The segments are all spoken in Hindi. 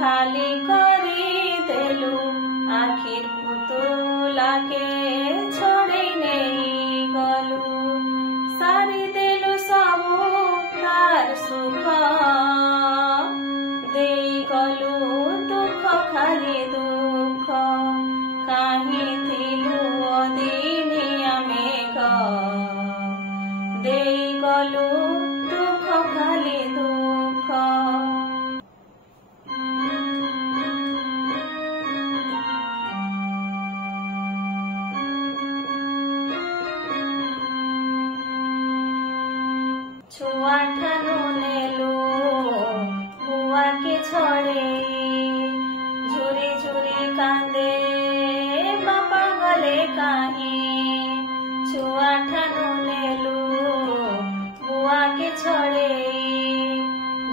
खाली करी देलु आखिर पुतुला के छोड़ी नहीं गलु सारी देलु सबु तार सुख दे गलु दुख खाली दुख काहे थिलु अदिनिया मेघ दे गलु दुख खाली दुख छुआ ठानु नेलु बुआ के छोड़े झुरी झुरी कांदे बापा गले काहे छुआ ठानु नेलु बुआ के छोड़े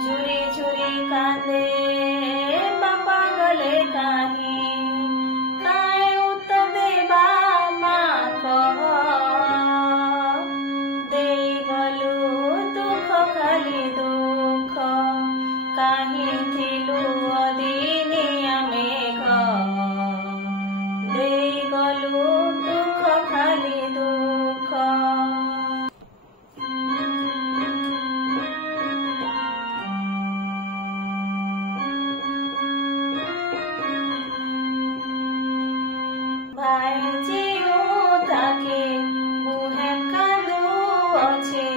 झुरी झुरी कांदे बापा गले काहे काहे उत्तर देबा माँ कह दे गलु खाली दुख काहे थिलु अदिनिया मेघ दे गलु दुख खाली दुख भाई जीव ताके मुहे कादु अच्छे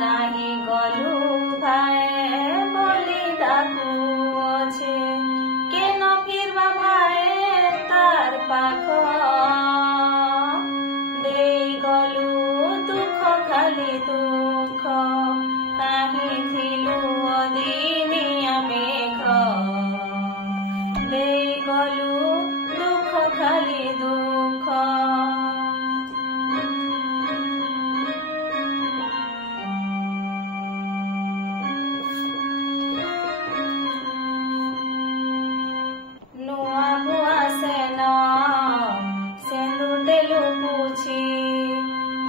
काहे गलु भाई बोली डाकू अच्छे के न फिरवा भाई तार पाख दे गलु दुख खाली दुख काहे थिलु अदिनिया मेघ दे गलु दुख खाली दुख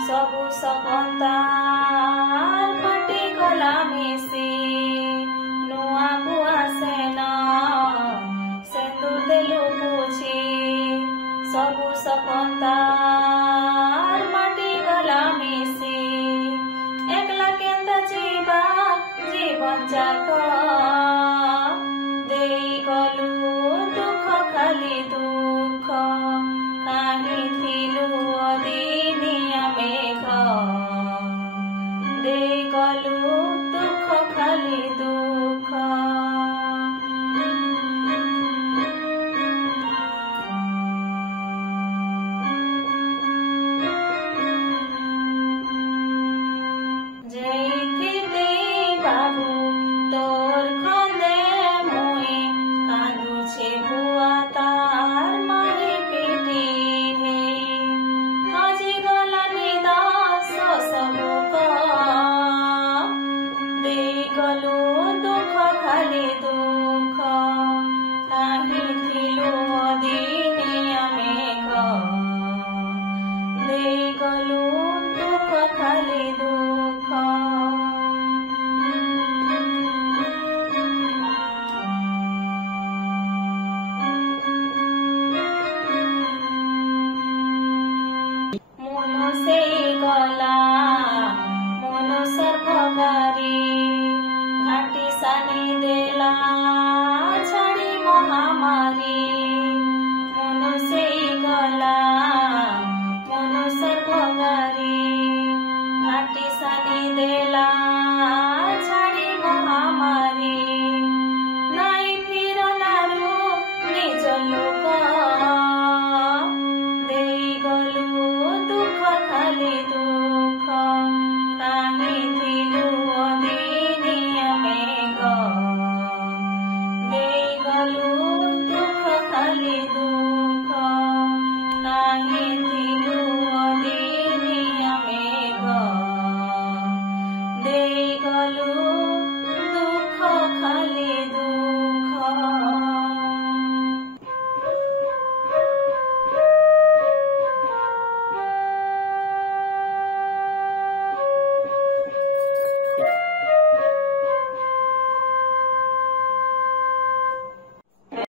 सबु सपंतार फटी गला मिसी नुआ बुआ सेना सेंदूर देलु पूछी सबु सपंतार फटी गला मिसी एकला केंदा जीवा जीवन जाक